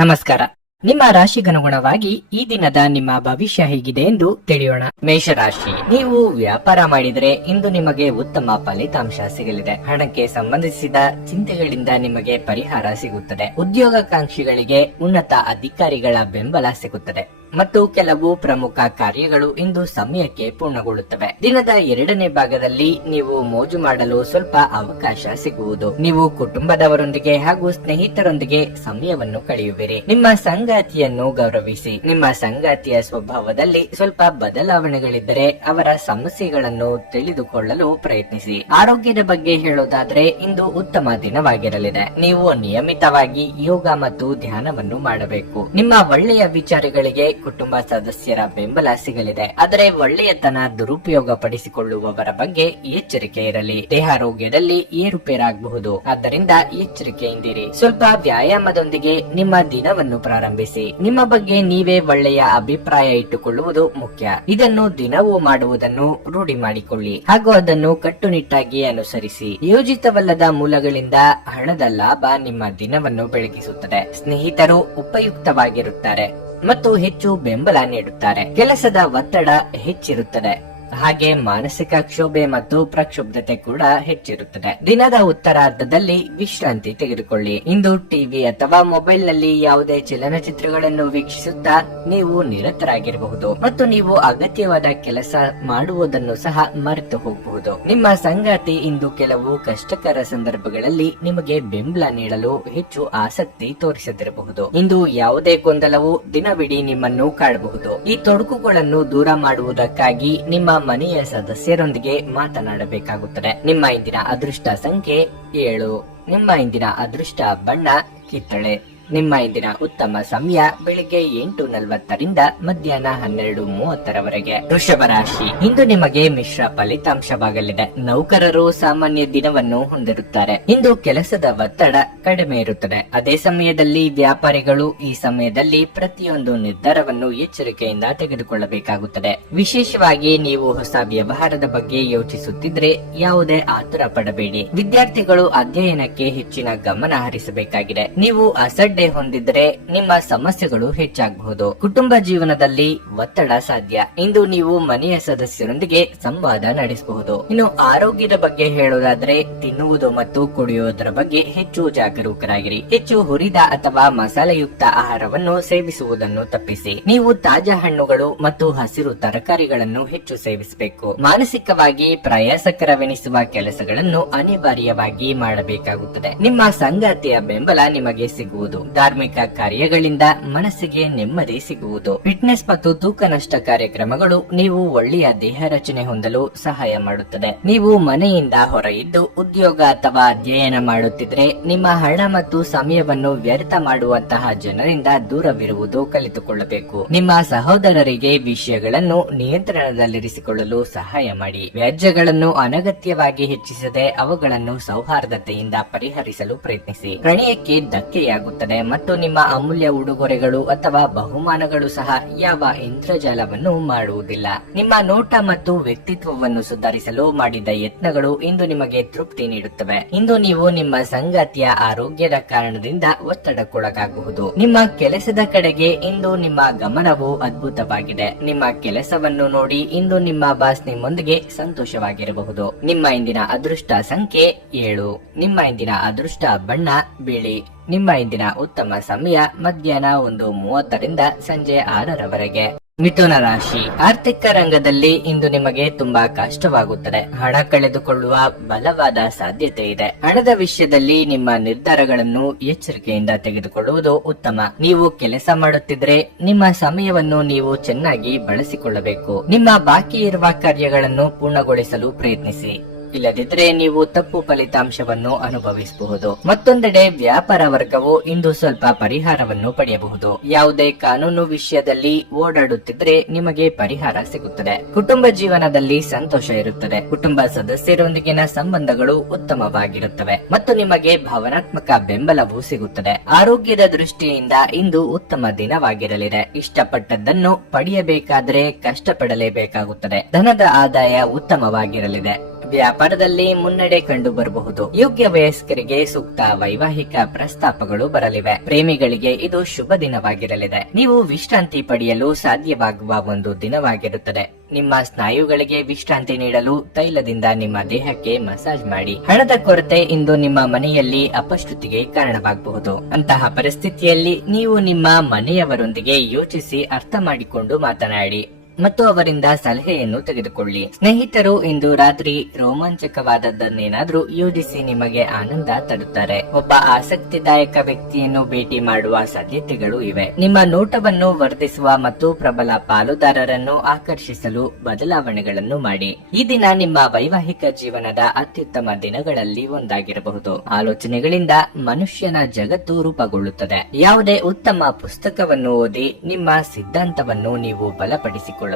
ನಮಸ್ಕಾರ. ನಿಮ್ಮ ರಾಶಿಗನುಗುಣವಾಗಿ ಈ ದಿನದ ನಿಮ್ಮ ಭವಿಷ್ಯ ಹೇಗಿದೆ ಎಂದು ತಿಳಿಯೋಣ. ಮೇಷರಾಶಿ, ನೀವು ವ್ಯಾಪಾರ ಮಾಡಿದರೆ ಇಂದು ನಿಮಗೆ ಉತ್ತಮ ಫಲಿತಾಂಶ ಸಿಗಲಿದೆ. ಹಣಕ್ಕೆ ಸಂಬಂಧಿಸಿದ ಚಿಂತೆಗಳಿಂದ ನಿಮಗೆ ಪರಿಹಾರ ಸಿಗುತ್ತದೆ. ಉದ್ಯೋಗಾಕಾಂಕ್ಷಿಗಳಿಗೆ ಉನ್ನತ ಅಧಿಕಾರಿಗಳ ಬೆಂಬಲ ಸಿಗುತ್ತದೆ ಮತ್ತು ಕೆಲವು ಪ್ರಮುಖ ಕಾರ್ಯಗಳು ಇಂದು ಸಮಯಕ್ಕೆ ಪೂರ್ಣಗೊಳ್ಳುತ್ತವೆ. ದಿನದ ಎರಡನೇ ಭಾಗದಲ್ಲಿ ನೀವು ಮೋಜು ಮಾಡಲು ಸ್ವಲ್ಪ ಅವಕಾಶ ಸಿಗುವುದು. ನೀವು ಕುಟುಂಬದವರೊಂದಿಗೆ ಹಾಗೂ ಸ್ನೇಹಿತರೊಂದಿಗೆ ಸಮಯವನ್ನು ಕಳೆಯುವಿರಿ. ನಿಮ್ಮ ಸಂಗಾತಿಯನ್ನು ಗೌರವಿಸಿ. ನಿಮ್ಮ ಸಂಗಾತಿಯ ಸ್ವಭಾವದಲ್ಲಿ ಸ್ವಲ್ಪ ಬದಲಾವಣೆಗಳಿದ್ದರೆ ಅವರ ಸಮಸ್ಯೆಗಳನ್ನು ತಿಳಿದುಕೊಳ್ಳಲು ಪ್ರಯತ್ನಿಸಿ. ಆರೋಗ್ಯದ ಬಗ್ಗೆ ಹೇಳೋದಾದ್ರೆ ಇಂದು ಉತ್ತಮ ದಿನವಾಗಿರಲಿದೆ. ನೀವು ನಿಯಮಿತವಾಗಿ ಯೋಗ ಮತ್ತು ಧ್ಯಾನವನ್ನು ಮಾಡಬೇಕು. ನಿಮ್ಮ ಒಳ್ಳೆಯ ವಿಚಾರಗಳಿಗೆ ಕುಟುಂಬ ಸದಸ್ಯರ ಬೆಂಬಲ ಸಿಗಲಿದೆ. ಆದರೆ ಒಳ್ಳೆಯತನ ದುರುಪಯೋಗ ಪಡಿಸಿಕೊಳ್ಳುವವರ ಬಗ್ಗೆ ಎಚ್ಚರಿಕೆ ಇರಲಿ. ದೇಹಾರೋಗ್ಯದಲ್ಲಿ ಏರುಪೇರಾಗಬಹುದು, ಆದ್ದರಿಂದ ಎಚ್ಚರಿಕೆಯಿಂದಿರಿ. ಸ್ವಲ್ಪ ವ್ಯಾಯಾಮದೊಂದಿಗೆ ನಿಮ್ಮ ದಿನವನ್ನು ಪ್ರಾರಂಭಿಸಿ. ನಿಮ್ಮ ಬಗ್ಗೆ ನೀವೇ ಒಳ್ಳೆಯ ಅಭಿಪ್ರಾಯ ಇಟ್ಟುಕೊಳ್ಳುವುದು ಮುಖ್ಯ. ಇದನ್ನು ದಿನವೂ ಮಾಡುವುದನ್ನು ರೂಢಿ ಮಾಡಿಕೊಳ್ಳಿ ಹಾಗೂ ಅದನ್ನು ಕಟ್ಟುನಿಟ್ಟಾಗಿ ಅನುಸರಿಸಿ. ಯೋಜಿತವಲ್ಲದ ಮೂಲಗಳಿಂದ ಹಣದ ಲಾಭ ನಿಮ್ಮ ದಿನವನ್ನು ಬೆಳಗಿಸುತ್ತದೆ. ಸ್ನೇಹಿತರು ಉಪಯುಕ್ತವಾಗಿರುತ್ತಾರೆ ಮತ್ತು ಹೆಚ್ಚು ಬೆಂಬಲ ನೀಡುತ್ತಾರೆ. ಕೆಲಸದ ಒತ್ತಡ ಹೆಚ್ಚಿರುತ್ತದೆ, ಹಾಗೆ ಮಾನಸಿಕ ಕ್ಷೋಭೆ ಮತ್ತು ಪ್ರಕ್ಷುಬ್ಧತೆ ಕೂಡ ಹೆಚ್ಚಿರುತ್ತದೆ. ದಿನದ ಉತ್ತರಾರ್ಧದಲ್ಲಿ ವಿಶ್ರಾಂತಿ ತೆಗೆದುಕೊಳ್ಳಿ. ಇಂದು ಟಿವಿ ಅಥವಾ ಮೊಬೈಲ್ ನಲ್ಲಿ ಯಾವುದೇ ಚಲನಚಿತ್ರಗಳನ್ನು ವೀಕ್ಷಿಸುತ್ತಾ ನೀವು ನಿರತರಾಗಿರಬಹುದು ಮತ್ತು ನೀವು ಅಗತ್ಯವಾದ ಕೆಲಸ ಮಾಡುವುದನ್ನು ಸಹ ಮರೆತು ಹೋಗಬಹುದು. ನಿಮ್ಮ ಸಂಗಾತಿ ಇಂದು ಕೆಲವು ಕಷ್ಟಕರ ಸಂದರ್ಭಗಳಲ್ಲಿ ನಿಮಗೆ ಬೆಂಬಲ ನೀಡಲು ಹೆಚ್ಚು ಆಸಕ್ತಿ ತೋರಿಸದಿರಬಹುದು. ಇಂದು ಯಾವುದೇ ಗೊಂದಲವು ದಿನವಿಡೀ ನಿಮ್ಮನ್ನು ಕಾಡಬಹುದು. ಈ ತೊಡಕುಗಳನ್ನು ದೂರ ಮಾಡುವುದಕ್ಕಾಗಿ ನಿಮ್ಮ ಮನೆಯ ಸದಸ್ಯರೊಂದಿಗೆ ಮಾತನಾಡಬೇಕಾಗುತ್ತದೆ. ನಿಮ್ಮ ಇಂದಿನ ಅದೃಷ್ಟ ಸಂಖ್ಯೆ 7. ನಿಮ್ಮ ಇಂದಿನ ಅದೃಷ್ಟ ಬಣ್ಣ ಕಿತ್ತಳೆ. ನಿಮ್ಮ ಇಂದಿನ ಉತ್ತಮ ಸಮಯ ಬೆಳಿಗ್ಗೆ 8:40ರಿಂದ ಮಧ್ಯಾಹ್ನ 12:30ರವರೆಗೆ. ವೃಷಭ ರಾಶಿ, ಇಂದು ನಿಮಗೆ ಮಿಶ್ರ ಫಲಿತಾಂಶವಾಗಲಿದೆ. ನೌಕರರು ಸಾಮಾನ್ಯ ದಿನವನ್ನು ಹೊಂದಿರುತ್ತಾರೆ. ಇಂದು ಕೆಲಸದ ಒತ್ತಡ ಕಡಿಮೆ ಇರುತ್ತದೆ. ಅದೇ ಸಮಯದಲ್ಲಿ ವ್ಯಾಪಾರಿಗಳು ಈ ಸಮಯದಲ್ಲಿ ಪ್ರತಿಯೊಂದು ನಿರ್ಧಾರವನ್ನು ಎಚ್ಚರಿಕೆಯಿಂದ ತೆಗೆದುಕೊಳ್ಳಬೇಕಾಗುತ್ತದೆ. ವಿಶೇಷವಾಗಿ ನೀವು ಹೊಸ ವ್ಯವಹಾರದ ಬಗ್ಗೆ ಯೋಚಿಸುತ್ತಿದ್ರೆ ಯಾವುದೇ ಆತುರ ಪಡಬೇಡಿ. ವಿದ್ಯಾರ್ಥಿಗಳು ಅಧ್ಯಯನಕ್ಕೆ ಹೆಚ್ಚಿನ ಗಮನ ಹರಿಸಬೇಕಾಗಿದೆ. ನೀವು ಅಸಡ್ಡೆ ಹೊಂದಿದ್ರೆ ನಿಮ್ಮ ಸಮಸ್ಯೆಗಳು ಹೆಚ್ಚಾಗಬಹುದು. ಕುಟುಂಬ ಜೀವನದಲ್ಲಿ ಒತ್ತಡ ಸಾಧ್ಯ. ಇಂದು ನೀವು ಮನೆಯ ಸದಸ್ಯರೊಂದಿಗೆ ಸಂವಾದ ನಡೆಸಬಹುದು. ಇನ್ನು ಆರೋಗ್ಯದ ಬಗ್ಗೆ ಹೇಳೋದಾದ್ರೆ ತಿನ್ನುವುದು ಮತ್ತು ಕುಡಿಯುವುದರ ಬಗ್ಗೆ ಹೆಚ್ಚು ಜಾಗರೂಕರಾಗಿರಿ. ಹೆಚ್ಚು ಹುರಿದ ಅಥವಾ ಮಸಾಲೆಯುಕ್ತ ಆಹಾರವನ್ನು ಸೇವಿಸುವುದನ್ನು ತಪ್ಪಿಸಿ. ನೀವು ತಾಜಾ ಹಣ್ಣುಗಳು ಮತ್ತು ಹಸಿರು ತರಕಾರಿಗಳನ್ನು ಹೆಚ್ಚು ಸೇವಿಸಬೇಕು. ಮಾನಸಿಕವಾಗಿ ಪ್ರಯಾಸಕರವೆನಿಸುವ ಕೆಲಸಗಳನ್ನು ಅನಿವಾರ್ಯವಾಗಿ ಮಾಡಬೇಕಾಗುತ್ತದೆ. ನಿಮ್ಮ ಸಂಗಾತಿಯ ಬೆಂಬಲ ನಿಮಗೆ ಸಿಗುವುದು. ಧಾರ್ಮಿಕ ಕಾರ್ಯಗಳಿಂದ ಮನಸ್ಸಿಗೆ ನೆಮ್ಮದಿ ಸಿಗುವುದು. ಫಿಟ್ನೆಸ್ ಮತ್ತು ತೂಕ ನಷ್ಟ ಕಾರ್ಯಕ್ರಮಗಳು ನೀವು ಒಳ್ಳೆಯ ದೇಹ ರಚನೆ ಹೊಂದಲು ಸಹಾಯ ಮಾಡುತ್ತದೆ. ನೀವು ಮನೆಯಿಂದ ಹೊರ ಇದ್ದು ಉದ್ಯೋಗ ಅಥವಾ ಅಧ್ಯಯನ ಮಾಡುತ್ತಿದ್ರೆ ನಿಮ್ಮ ಹಣ ಮತ್ತು ಸಮಯವನ್ನು ವ್ಯರ್ಥ ಮಾಡುವಂತಹ ಜನರಿಂದ ದೂರವಿರುವುದು ಕಲಿತುಕೊಳ್ಳಬೇಕು. ನಿಮ್ಮ ಸಹೋದರರಿಗೆ ವಿಷಯಗಳನ್ನು ನಿಯಂತ್ರಣದಲ್ಲಿರಿಸಿಕೊಳ್ಳಲು ಸಹಾಯ ಮಾಡಿ. ವ್ಯಾಜ್ಯಗಳನ್ನು ಅನಗತ್ಯವಾಗಿ ಹೆಚ್ಚಿಸದೆ ಅವುಗಳನ್ನು ಸೌಹಾರ್ದತೆಯಿಂದ ಪರಿಹರಿಸಲು ಪ್ರಯತ್ನಿಸಿ. ಪ್ರಣಯಕ್ಕೆ ಧಕ್ಕೆಯಾಗುತ್ತದೆ ಮತ್ತು ನಿಮ್ಮ ಅಮೂಲ್ಯ ಉಡುಗೊರೆಗಳು ಅಥವಾ ಬಹುಮಾನಗಳು ಸಹ ಯಾವ ಇಂದ್ರಜಾಲವನ್ನು ಮಾಡುವುದಿಲ್ಲ. ನಿಮ್ಮ ನೋಟ ಮತ್ತು ವ್ಯಕ್ತಿತ್ವವನ್ನು ಸುಧಾರಿಸಲು ಮಾಡಿದ ಯತ್ನಗಳು ಇಂದು ನಿಮಗೆ ತೃಪ್ತಿ ನೀಡುತ್ತವೆ. ಇಂದು ನೀವು ನಿಮ್ಮ ಸಂಗಾತಿಯ ಆರೋಗ್ಯದ ಕಾರಣದಿಂದ ಒತ್ತಡಕ್ಕೊಳಗಾಗಬಹುದು. ನಿಮ್ಮ ಕೆಲಸದ ಕಡೆಗೆ ಇಂದು ನಿಮ್ಮ ಗಮನವು ಅದ್ಭುತವಾಗಿದೆ. ನಿಮ್ಮ ಕೆಲಸವನ್ನು ನೋಡಿ ಇಂದು ನಿಮ್ಮ ಬಾಸ್ ನಿಮ್ಮೊಂದಿಗೆ ಸಂತೋಷವಾಗಿರಬಹುದು. ನಿಮ್ಮ ಇಂದಿನ ಅದೃಷ್ಟ ಸಂಖ್ಯೆ 7. ನಿಮ್ಮ ಇಂದಿನ ಅದೃಷ್ಟ ಬಣ್ಣ ಬಿಳಿ. ನಿಮ್ಮ ಇಂದಿನ ಉತ್ತಮ ಸಮಯ ಮಧ್ಯಾಹ್ನ 1:30ರಿಂದ ಸಂಜೆ 6ರವರೆಗೆ. ಮಿಥುನ ರಾಶಿ, ಆರ್ಥಿಕ ರಂಗದಲ್ಲಿ ಇಂದು ನಿಮಗೆ ತುಂಬಾ ಕಷ್ಟವಾಗುತ್ತದೆ. ಹಣ ಕಳೆದುಕೊಳ್ಳುವ ಬಲವಾದ ಸಾಧ್ಯತೆ ಇದೆ. ಹಣದ ವಿಷಯದಲ್ಲಿ ನಿಮ್ಮ ನಿರ್ಧಾರಗಳನ್ನು ಎಚ್ಚರಿಕೆಯಿಂದ ತೆಗೆದುಕೊಳ್ಳುವುದು ಉತ್ತಮ. ನೀವು ಕೆಲಸ ಮಾಡುತ್ತಿದ್ರೆ ನಿಮ್ಮ ಸಮಯವನ್ನು ನೀವು ಚೆನ್ನಾಗಿ ಬಳಸಿಕೊಳ್ಳಬೇಕು. ನಿಮ್ಮ ಬಾಕಿ ಇರುವ ಕಾರ್ಯಗಳನ್ನು ಪೂರ್ಣಗೊಳಿಸಲು ಪ್ರಯತ್ನಿಸಿ. ಇಲ್ಲದಿದ್ದರೆ ನೀವು ತಪ್ಪು ಫಲಿತಾಂಶವನ್ನು ಅನುಭವಿಸಬಹುದು. ಮತ್ತೊಂದೆಡೆ ವ್ಯಾಪಾರ ವರ್ಗವು ಇಂದು ಸ್ವಲ್ಪ ಪರಿಹಾರವನ್ನು ಪಡೆಯಬಹುದು. ಯಾವುದೇ ಕಾನೂನು ವಿಷಯದಲ್ಲಿ ಓಡಾಡುತ್ತಿದ್ರೆ ನಿಮಗೆ ಪರಿಹಾರ ಸಿಗುತ್ತದೆ. ಕುಟುಂಬ ಜೀವನದಲ್ಲಿ ಸಂತೋಷ ಇರುತ್ತದೆ. ಕುಟುಂಬ ಸದಸ್ಯರೊಂದಿಗಿನ ಸಂಬಂಧಗಳು ಉತ್ತಮವಾಗಿರುತ್ತವೆ ಮತ್ತು ನಿಮಗೆ ಭಾವನಾತ್ಮಕ ಬೆಂಬಲವೂ ಸಿಗುತ್ತದೆ. ಆರೋಗ್ಯದ ದೃಷ್ಟಿಯಿಂದ ಇಂದು ಉತ್ತಮ ದಿನವಾಗಿರಲಿದೆ. ಇಷ್ಟಪಟ್ಟದ್ದನ್ನು ಪಡೆಯಬೇಕಾದರೆ ಕಷ್ಟಪಡಲೇಬೇಕಾಗುತ್ತದೆ. ಧನದ ಆದಾಯ ಉತ್ತಮವಾಗಿರಲಿದೆ. ವ್ಯಾಪಾರದಲ್ಲಿ ಮುನ್ನಡೆ ಕಂಡು ಬರಬಹುದು. ಯೋಗ್ಯ ವಯಸ್ಕರಿಗೆ ಸೂಕ್ತ ವೈವಾಹಿಕ ಪ್ರಸ್ತಾಪಗಳು ಬರಲಿವೆ. ಪ್ರೇಮಿಗಳಿಗೆ ಇದು ಶುಭ ದಿನವಾಗಿರಲಿದೆ. ನೀವು ವಿಶ್ರಾಂತಿ ಪಡೆಯಲು ಸಾಧ್ಯವಾಗುವ ಒಂದು ದಿನವಾಗಿರುತ್ತದೆ. ನಿಮ್ಮ ಸ್ನಾಯುಗಳಿಗೆ ವಿಶ್ರಾಂತಿ ನೀಡಲು ತೈಲದಿಂದ ನಿಮ್ಮ ದೇಹಕ್ಕೆ ಮಸಾಜ್ ಮಾಡಿ. ಹಣದ ಕೊರತೆ ಇಂದು ನಿಮ್ಮ ಮನೆಯಲ್ಲಿ ಅಪಶ್ರುತಿಗೆ ಕಾರಣವಾಗಬಹುದು. ಅಂತಹ ಪರಿಸ್ಥಿತಿಯಲ್ಲಿ ನೀವು ನಿಮ್ಮ ಮನೆಯವರೊಂದಿಗೆ ಯೋಚಿಸಿ ಅರ್ಥ ಮಾಡಿಕೊಂಡು ಮಾತನಾಡಿ ಮತ್ತು ಅವರಿಂದ ಸಲಹೆಯನ್ನು ತೆಗೆದುಕೊಳ್ಳಿ. ಸ್ನೇಹಿತರು ಇಂದು ರಾತ್ರಿ ರೋಮಾಂಚಕವಾದದ್ದನ್ನೇನಾದ್ರೂ ಯೋಜಿಸಿ ನಿಮಗೆ ಆನಂದ ತರುತ್ತಾರೆ. ಒಬ್ಬ ಆಸಕ್ತಿದಾಯಕ ವ್ಯಕ್ತಿಯನ್ನು ಭೇಟಿ ಮಾಡುವ ಸಾಧ್ಯತೆಗಳು ಇವೆ. ನಿಮ್ಮ ನೋಟವನ್ನು ವರ್ಧಿಸುವ ಮತ್ತು ಪ್ರಬಲ ಪಾಲುದಾರರನ್ನು ಆಕರ್ಷಿಸಲು ಬದಲಾವಣೆಗಳನ್ನು ಮಾಡಿ. ಈ ದಿನ ನಿಮ್ಮ ವೈವಾಹಿಕ ಜೀವನದ ಅತ್ಯುತ್ತಮ ದಿನಗಳಲ್ಲಿ ಒಂದಾಗಿರಬಹುದು. ಆಲೋಚನೆಗಳಿಂದ ಮನುಷ್ಯನ ಜಗತ್ತು ರೂಪುಗೊಳ್ಳುತ್ತದೆ. ಯಾವುದೇ ಉತ್ತಮ ಪುಸ್ತಕವನ್ನು ಓದಿ ನಿಮ್ಮ ಸಿದ್ಧಾಂತವನ್ನು ನೀವು ಬಲಪಡಿಸಿಕೊಳ್ಳಬಹುದು.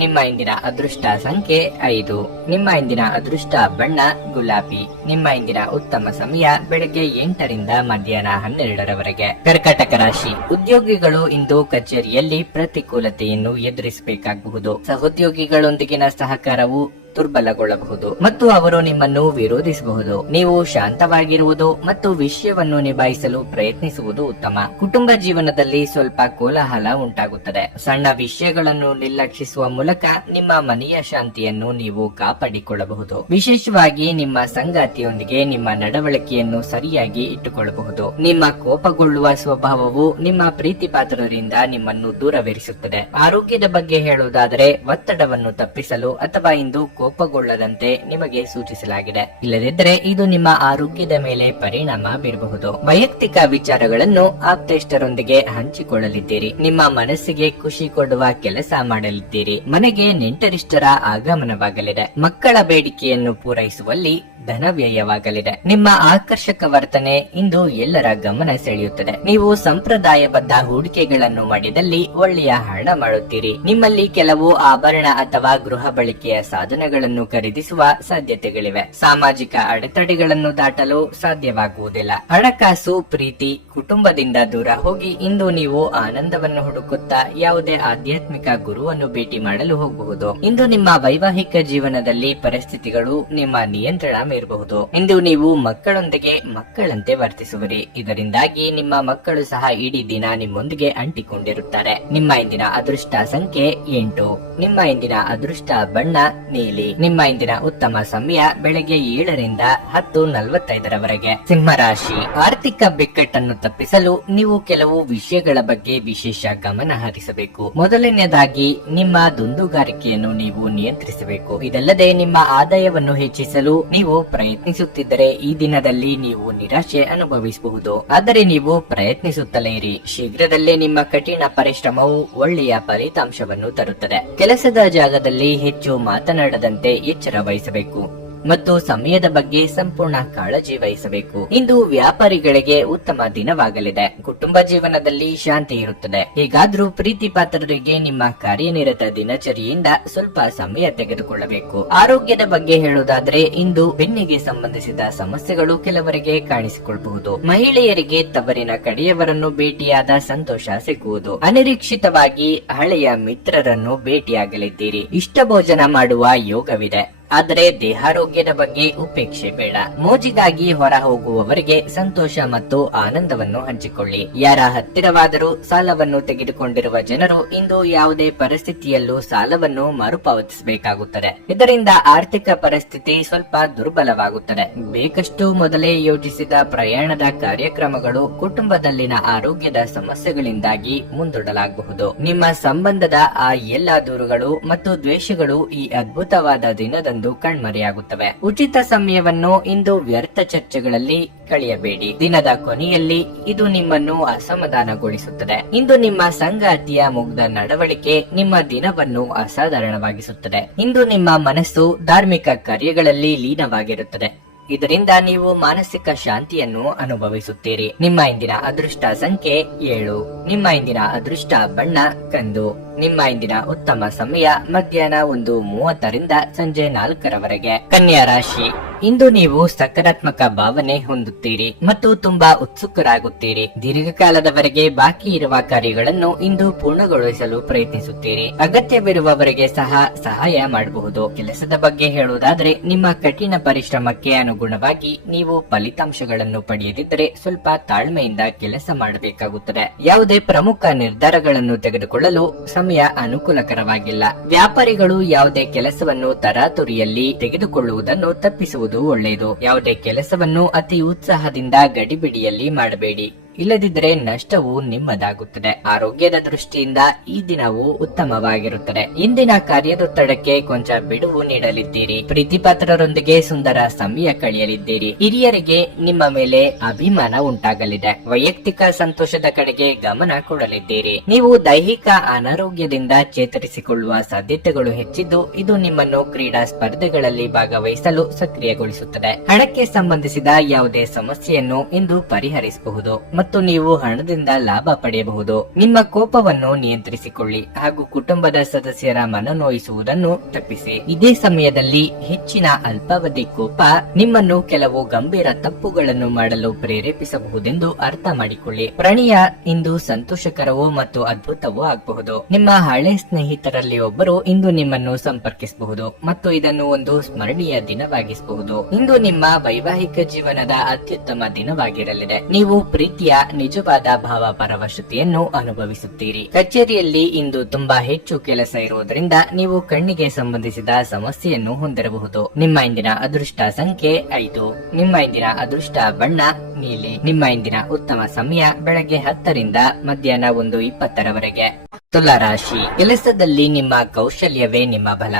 ನಿಮ್ಮ ಇಂದಿನ ಅದೃಷ್ಟ ಸಂಖ್ಯೆ 5. ನಿಮ್ಮ ಇಂದಿನ ಅದೃಷ್ಟ ಬಣ್ಣ ಗುಲಾಬಿ. ನಿಮ್ಮ ಇಂದಿನ ಉತ್ತಮ ಸಮಯ ಬೆಳಗ್ಗೆ 8 ರಿಂದ ಮಧ್ಯಾಹ್ನ 12ರವರೆಗೆ. ಕರ್ಕಾಟಕ ರಾಶಿ. ಉದ್ಯೋಗಿಗಳು ಇಂದು ಕಚೇರಿಯಲ್ಲಿ ಪ್ರತಿಕೂಲತೆಯನ್ನು ಎದುರಿಸಬೇಕಾಗಬಹುದು. ಸಹೋದ್ಯೋಗಿಗಳೊಂದಿಗಿನ ಸಹಕಾರವು ದುರ್ಬಲಗೊಳ್ಳಬಹುದು ಮತ್ತು ಅವರು ನಿಮ್ಮನ್ನು ವಿರೋಧಿಸಬಹುದು. ನೀವು ಶಾಂತವಾಗಿರುವುದು ಮತ್ತು ವಿಷಯವನ್ನು ನಿಭಾಯಿಸಲು ಪ್ರಯತ್ನಿಸುವುದು ಉತ್ತಮ. ಕುಟುಂಬ ಜೀವನದಲ್ಲಿ ಸ್ವಲ್ಪ ಕೋಲಾಹಲ ಉಂಟಾಗುತ್ತದೆ. ಸಣ್ಣ ವಿಷಯಗಳನ್ನು ನಿರ್ಲಕ್ಷಿಸುವ ಮೂಲಕ ನಿಮ್ಮ ಮನೆಯ ಶಾಂತಿಯನ್ನು ನೀವು ಕಾಪಾಡಿಕೊಳ್ಳಬಹುದು. ವಿಶೇಷವಾಗಿ ನಿಮ್ಮ ಸಂಗಾತಿಯೊಂದಿಗೆ ನಿಮ್ಮ ನಡವಳಿಕೆಯನ್ನು ಸರಿಯಾಗಿ ಇಟ್ಟುಕೊಳ್ಳಬಹುದು. ನಿಮ್ಮ ಕೋಪಗೊಳ್ಳುವ ಸ್ವಭಾವವು ನಿಮ್ಮ ಪ್ರೀತಿ ಪಾತ್ರರಿಂದ ನಿಮ್ಮನ್ನು ದೂರವಿರಿಸುತ್ತದೆ. ಆರೋಗ್ಯದ ಬಗ್ಗೆ ಹೇಳುವುದಾದರೆ ಒತ್ತಡವನ್ನು ತಪ್ಪಿಸಲು ಅಥವಾ ಇಂದು ಕೋಪಗೊಳ್ಳದಂತೆ ನಿಮಗೆ ಸೂಚಿಸಲಾಗಿದೆ. ಇಲ್ಲದಿದ್ದರೆ ಇದು ನಿಮ್ಮ ಆರೋಗ್ಯದ ಮೇಲೆ ಪರಿಣಾಮ ಬೀರಬಹುದು. ವೈಯಕ್ತಿಕ ವಿಚಾರಗಳನ್ನು ಆಪ್ತೇಷ್ಟರೊಂದಿಗೆ ಹಂಚಿಕೊಳ್ಳಲಿದ್ದೀರಿ. ನಿಮ್ಮ ಮನಸ್ಸಿಗೆ ಖುಷಿ ಕೊಡುವ ಕೆಲಸ ಮಾಡಲಿದ್ದೀರಿ. ಮನೆಗೆ ನೆಂಟರಿಷ್ಟರ ಆಗಮನವಾಗಲಿದೆ. ಮಕ್ಕಳ ಬೇಡಿಕೆಯನ್ನು ಪೂರೈಸುವಲ್ಲಿ ಧನ ವ್ಯಯವಾಗಲಿದೆ. ನಿಮ್ಮ ಆಕರ್ಷಕ ವರ್ತನೆ ಇಂದು ಎಲ್ಲರ ಗಮನ ಸೆಳೆಯುತ್ತದೆ. ನೀವು ಸಂಪ್ರದಾಯಬದ್ಧ ಹೂಡಿಕೆಗಳನ್ನು ಮಾಡಿದಲ್ಲಿ ಒಳ್ಳೆಯ ಹಣ ಮಾಡುತ್ತೀರಿ. ನಿಮ್ಮಲ್ಲಿ ಕೆಲವು ಆಭರಣ ಅಥವಾ ಗೃಹ ಬಳಕೆಯ ಸಾಧನಗಳನ್ನು ಖರೀದಿಸುವ ಸಾಧ್ಯತೆಗಳಿವೆ. ಸಾಮಾಜಿಕ ಅಡೆತಡೆಗಳನ್ನು ದಾಟಲು ಸಾಧ್ಯವಾಗುವುದಿಲ್ಲ. ಹಣಕಾಸು, ಪ್ರೀತಿ, ಕುಟುಂಬದಿಂದ ದೂರ ಹೋಗಿ ಇಂದು ನೀವು ಆನಂದವನ್ನು ಹುಡುಕುತ್ತಾ ಯಾವುದೇ ಆಧ್ಯಾತ್ಮಿಕ ಗುರುವನ್ನು ಭೇಟಿ ಮಾಡಲು ಹೋಗಬಹುದು. ಇಂದು ನಿಮ್ಮ ವೈವಾಹಿಕ ಜೀವನದಲ್ಲಿ ಪರಿಸ್ಥಿತಿಗಳು ನಿಮ್ಮ ನಿಯಂತ್ರಣ ಮೀರಬಹುದು. ಇಂದು ನೀವು ಮಕ್ಕಳೊಂದಿಗೆ ಮಕ್ಕಳಂತೆ ವರ್ತಿಸುವಿರಿ. ಇದರಿಂದಾಗಿ ನಿಮ್ಮ ಮಕ್ಕಳು ಸಹ ಇಡೀ ದಿನ ನಿಮ್ಮೊಂದಿಗೆ ಅಂಟಿಕೊಂಡಿರುತ್ತಾರೆ. ನಿಮ್ಮ ಇಂದಿನ ಅದೃಷ್ಟ ಸಂಖ್ಯೆ 8. ನಿಮ್ಮ ಇಂದಿನ ಅದೃಷ್ಟ ಬಣ್ಣ ನೀಲಿ. ನಿಮ್ಮ ಇಂದಿನ ಉತ್ತಮ ಸಮಯ ಬೆಳಗ್ಗೆ 7 ರಿಂದ 10:45ರವರೆಗೆ. ಸಿಂಹರಾಶಿ. ಆರ್ಥಿಕ ಬಿಕ್ಕಟ್ಟನ್ನು ತಪ್ಪಿಸಲು ನೀವು ಕೆಲವು ವಿಷಯಗಳ ಬಗ್ಗೆ ವಿಶೇಷ ಗಮನ ಹರಿಸಬೇಕು. ಮೊದಲನೆಯದಾಗಿ ನಿಮ್ಮ ದುಂದುಗಾರಿಕೆಯನ್ನು ನೀವು ನಿಯಂತ್ರಿಸಬೇಕು. ಇದಲ್ಲದೆ ನಿಮ್ಮ ಆದಾಯವನ್ನು ಹೆಚ್ಚಿಸಲು ನೀವು ಪ್ರಯತ್ನಿಸುತ್ತಿದ್ದರೆ ಈ ದಿನದಲ್ಲಿ ನೀವು ನಿರಾಶೆ ಅನುಭವಿಸಬಹುದು. ಆದರೆ ನೀವು ಪ್ರಯತ್ನಿಸುತ್ತಲೇ ಇರಿ. ಶೀಘ್ರದಲ್ಲೇ ನಿಮ್ಮ ಕಠಿಣ ಪರಿಶ್ರಮವು ಒಳ್ಳೆಯ ಫಲಿತಾಂಶವನ್ನು ತರುತ್ತದೆ. ಕೆಲಸದ ಜಾಗದಲ್ಲಿ ಹೆಚ್ಚು ಮಾತನಾಡದಂತೆ ಎಚ್ಚರ ವಹಿಸಬೇಕು ಮತ್ತು ಸಮಯದ ಬಗ್ಗೆ ಸಂಪೂರ್ಣ ಕಾಳಜಿ ವಹಿಸಬೇಕು. ಇಂದು ವ್ಯಾಪಾರಿಗಳಿಗೆ ಉತ್ತಮ ದಿನವಾಗಲಿದೆ. ಕುಟುಂಬ ಜೀವನದಲ್ಲಿ ಶಾಂತಿ ಇರುತ್ತದೆ. ಹೇಗಾದ್ರೂ ಪ್ರೀತಿ ಪಾತ್ರರಿಗೆ ನಿಮ್ಮ ಕಾರ್ಯನಿರತ ದಿನಚರಿಯಿಂದ ಸ್ವಲ್ಪ ಸಮಯ ತೆಗೆದುಕೊಳ್ಳಬೇಕು. ಆರೋಗ್ಯದ ಬಗ್ಗೆ ಹೇಳುವುದಾದ್ರೆ ಇಂದು ಬೆನ್ನಿಗೆ ಸಂಬಂಧಿಸಿದ ಸಮಸ್ಯೆಗಳು ಕೆಲವರಿಗೆ ಕಾಣಿಸಿಕೊಳ್ಳಬಹುದು. ಮಹಿಳೆಯರಿಗೆ ತವರಿನ ಕಡೆಯವರನ್ನು ಭೇಟಿಯಾದ ಸಂತೋಷ ಸಿಗುವುದು. ಅನಿರೀಕ್ಷಿತವಾಗಿ ಹಳೆಯ ಮಿತ್ರರನ್ನು ಭೇಟಿಯಾಗಲಿದ್ದೀರಿ. ಇಷ್ಟ ಭೋಜನ ಮಾಡುವ ಯೋಗವಿದೆ. ಆದರೆ ದೇಹಾರೋಗ್ಯದ ಬಗ್ಗೆ ಉಪೇಕ್ಷೆ ಬೇಡ. ಮೋಜಿಗಾಗಿ ಹೊರ ಹೋಗುವವರಿಗೆ ಸಂತೋಷ ಮತ್ತು ಆನಂದವನ್ನು ಹಂಚಿಕೊಳ್ಳಿ. ಯಾರ ಹತ್ತಿರವಾದರೂ ಸಾಲವನ್ನು ತೆಗೆದುಕೊಂಡಿರುವ ಜನರು ಇಂದು ಯಾವುದೇ ಪರಿಸ್ಥಿತಿಯಲ್ಲೂ ಸಾಲವನ್ನು ಮರುಪಾವತಿಸಬೇಕಾಗುತ್ತದೆ. ಇದರಿಂದ ಆರ್ಥಿಕ ಪರಿಸ್ಥಿತಿ ಸ್ವಲ್ಪ ದುರ್ಬಲವಾಗುತ್ತದೆ. ಬೇಕಷ್ಟು ಮೊದಲೇ ಯೋಜಿಸಿದ ಪ್ರಯಾಣದ ಕಾರ್ಯಕ್ರಮಗಳು ಕುಟುಂಬದಲ್ಲಿನ ಆರೋಗ್ಯದ ಸಮಸ್ಯೆಗಳಿಂದಾಗಿ ಮುಂದೂಡಲಾಗಬಹುದು. ನಿಮ್ಮ ಸಂಬಂಧದ ಆ ಎಲ್ಲಾ ದೂರುಗಳು ಮತ್ತು ದ್ವೇಷಗಳು ಈ ಅದ್ಭುತವಾದ ದಿನದಂದು ಕಣ್ಮರೆಯಾಗುತ್ತವೆ. ಉಚಿತ ಸಮಯವನ್ನು ಇಂದು ವ್ಯರ್ಥ ಚರ್ಚೆಗಳಲ್ಲಿ ಕಳೆಯಬೇಡಿ. ದಿನದ ಕೊನೆಯಲ್ಲಿ ಇದು ನಿಮ್ಮನ್ನು ಅಸಮಾಧಾನಗೊಳಿಸುತ್ತದೆ. ಇಂದು ನಿಮ್ಮ ಸಂಗಾತಿಯ ಮುಗ್ಧ ನಡವಳಿಕೆ ನಿಮ್ಮ ದಿನವನ್ನು ಅಸಾಧಾರಣವಾಗಿಸುತ್ತದೆ. ಇಂದು ನಿಮ್ಮ ಮನಸ್ಸು ಧಾರ್ಮಿಕ ಕಾರ್ಯಗಳಲ್ಲಿ ಲೀನವಾಗಿರುತ್ತದೆ. ಇದರಿಂದ ನೀವು ಮಾನಸಿಕ ಶಾಂತಿಯನ್ನು ಅನುಭವಿಸುತ್ತೀರಿ. ನಿಮ್ಮ ಇಂದಿನ ಅದೃಷ್ಟ ಸಂಖ್ಯೆ 7. ನಿಮ್ಮ ಇಂದಿನ ಅದೃಷ್ಟ ಬಣ್ಣ ಕಂದು. ನಿಮ್ಮ ಇಂದಿನ ಉತ್ತಮ ಸಮಯ ಮಧ್ಯಾಹ್ನ 1:30 ರಿಂದ ಸಂಜೆ 4ರವರೆಗೆ. ಕನ್ಯಾ ರಾಶಿ. ಇಂದು ನೀವು ಸಕಾರಾತ್ಮಕ ಭಾವನೆ ಹೊಂದುತ್ತೀರಿ ಮತ್ತು ತುಂಬಾ ಉತ್ಸುಕರಾಗುತ್ತೀರಿ. ದೀರ್ಘಕಾಲದವರೆಗೆ ಬಾಕಿ ಇರುವ ಕಾರ್ಯಗಳನ್ನು ಇಂದು ಪೂರ್ಣಗೊಳಿಸಲು ಪ್ರಯತ್ನಿಸುತ್ತೀರಿ. ಅಗತ್ಯವಿರುವವರಿಗೆ ಸಹ ಸಹಾಯ ಮಾಡಬಹುದು. ಕೆಲಸದ ಬಗ್ಗೆ ಹೇಳುವುದಾದ್ರೆ, ನಿಮ್ಮ ಕಠಿಣ ಪರಿಶ್ರಮಕ್ಕೆ ಅನುಗುಣವಾಗಿ ನೀವು ಫಲಿತಾಂಶಗಳನ್ನು ಪಡೆಯದಿದ್ದರೆ ಸ್ವಲ್ಪ ತಾಳ್ಮೆಯಿಂದ ಕೆಲಸ ಮಾಡಬೇಕಾಗುತ್ತದೆ. ಯಾವುದೇ ಪ್ರಮುಖ ನಿರ್ಧಾರಗಳನ್ನು ತೆಗೆದುಕೊಳ್ಳಲು ಸಮಯ ಅನುಕೂಲಕರವಾಗಿಲ್ಲ. ವ್ಯಾಪಾರಿಗಳು ಯಾವುದೇ ಕೆಲಸವನ್ನು ತರಾತುರಿಯಲ್ಲಿ ತೆಗೆದುಕೊಳ್ಳುವುದನ್ನು ತಪ್ಪಿಸುವುದು ಒಳ್ಳೆಯದು. ಯಾವುದೇ ಕೆಲಸವನ್ನು ಅತಿ ಉತ್ಸಾಹದಿಂದ ಗಡಿಬಿಡಿಯಲ್ಲಿ ಮಾಡಬೇಡಿ, ಇಲ್ಲದಿದ್ದರೆ ನಷ್ಟವು ನಿಮ್ಮದಾಗುತ್ತದೆ. ಆರೋಗ್ಯದ ದೃಷ್ಟಿಯಿಂದ ಈ ದಿನವು ಉತ್ತಮವಾಗಿರುತ್ತದೆ. ಇಂದಿನ ಕಾರ್ಯದೊತ್ತಡಕ್ಕೆ ಕೊಂಚ ಬಿಡುವು ನೀಡಲಿದ್ದೀರಿ. ಪ್ರೀತಿಪಾತ್ರರೊಂದಿಗೆ ಸುಂದರ ಸಮಯ ಕಳೆಯಲಿದ್ದೀರಿ. ಹಿರಿಯರಿಗೆ ನಿಮ್ಮ ಮೇಲೆ ಅಭಿಮಾನ ಉಂಟಾಗಲಿದೆ. ವೈಯಕ್ತಿಕ ಸಂತೋಷದ ಕಡೆಗೆ ಗಮನ ಕೊಡಲಿದ್ದೀರಿ. ನೀವು ದೈಹಿಕ ಅನಾರೋಗ್ಯದಿಂದ ಚೇತರಿಸಿಕೊಳ್ಳುವ ಸಾಧ್ಯತೆಗಳು ಹೆಚ್ಚಿದ್ದು, ಇದು ನಿಮ್ಮನ್ನು ಕ್ರೀಡಾ ಸ್ಪರ್ಧೆಗಳಲ್ಲಿ ಭಾಗವಹಿಸಲು ಸಕ್ರಿಯಗೊಳಿಸುತ್ತದೆ. ಹಣಕ್ಕೆ ಸಂಬಂಧಿಸಿದ ಯಾವುದೇ ಸಮಸ್ಯೆಯನ್ನು ಇಂದು ಪರಿಹರಿಸಬಹುದು ಮತ್ತು ನೀವು ಹಣದಿಂದ ಲಾಭ ಪಡೆಯಬಹುದು. ನಿಮ್ಮ ಕೋಪವನ್ನು ನಿಯಂತ್ರಿಸಿಕೊಳ್ಳಿ ಹಾಗೂ ಕುಟುಂಬದ ಸದಸ್ಯರ ಮನನೋಯಿಸುವುದನ್ನು ತಪ್ಪಿಸಿ. ಇದೇ ಸಮಯದಲ್ಲಿ ಹೆಚ್ಚಿನ ಅಲ್ಪಾವಧಿ ಕೋಪ ನಿಮ್ಮನ್ನು ಕೆಲವು ಗಂಭೀರ ತಪ್ಪುಗಳನ್ನು ಮಾಡಲು ಪ್ರೇರೇಪಿಸಬಹುದೆಂದು ಅರ್ಥ ಮಾಡಿಕೊಳ್ಳಿ. ಪ್ರಣಯ ಇಂದು ಸಂತೋಷಕರವೂ ಮತ್ತು ಅದ್ಭುತವೂ ಆಗಬಹುದು. ನಿಮ್ಮ ಹಳೆ ಸ್ನೇಹಿತರಲ್ಲಿ ಒಬ್ಬರು ಇಂದು ನಿಮ್ಮನ್ನು ಸಂಪರ್ಕಿಸಬಹುದು ಮತ್ತು ಇದನ್ನು ಒಂದು ಸ್ಮರಣೀಯ ದಿನವಾಗಿಸಬಹುದು. ಇಂದು ನಿಮ್ಮ ವೈವಾಹಿಕ ಜೀವನದ ಅತ್ಯುತ್ತಮ ದಿನವಾಗಿರಲಿದೆ. ನೀವು ಪ್ರೀತಿಯ ನಿಜವಾದ ಭಾವ ಪರವಶತೆಯನ್ನು ಅನುಭವಿಸುತ್ತೀರಿ. ಕಚೇರಿಯಲ್ಲಿ ಇಂದು ತುಂಬಾ ಹೆಚ್ಚು ಕೆಲಸ ಇರುವುದರಿಂದ ನೀವು ಕಣ್ಣಿಗೆ ಸಂಬಂಧಿಸಿದ ಸಮಸ್ಯೆಯನ್ನು ಹೊಂದಿರಬಹುದು. ನಿಮ್ಮ ಇಂದಿನ ಅದೃಷ್ಟ ಸಂಖ್ಯೆ 5. ನಿಮ್ಮ ಇಂದಿನ ಅದೃಷ್ಟ ಬಣ್ಣ ನೀಲಿ. ನಿಮ್ಮ ಇಂದಿನ ಉತ್ತಮ ಸಮಯ ಬೆಳಗ್ಗೆ 10 ರಿಂದ ಮಧ್ಯಾಹ್ನ 1:20 ತುಲಾ ರಾಶಿ. ಕೆಲಸದಲ್ಲಿ ನಿಮ್ಮ ಕೌಶಲ್ಯವೇ ನಿಮ್ಮ ಬಲ.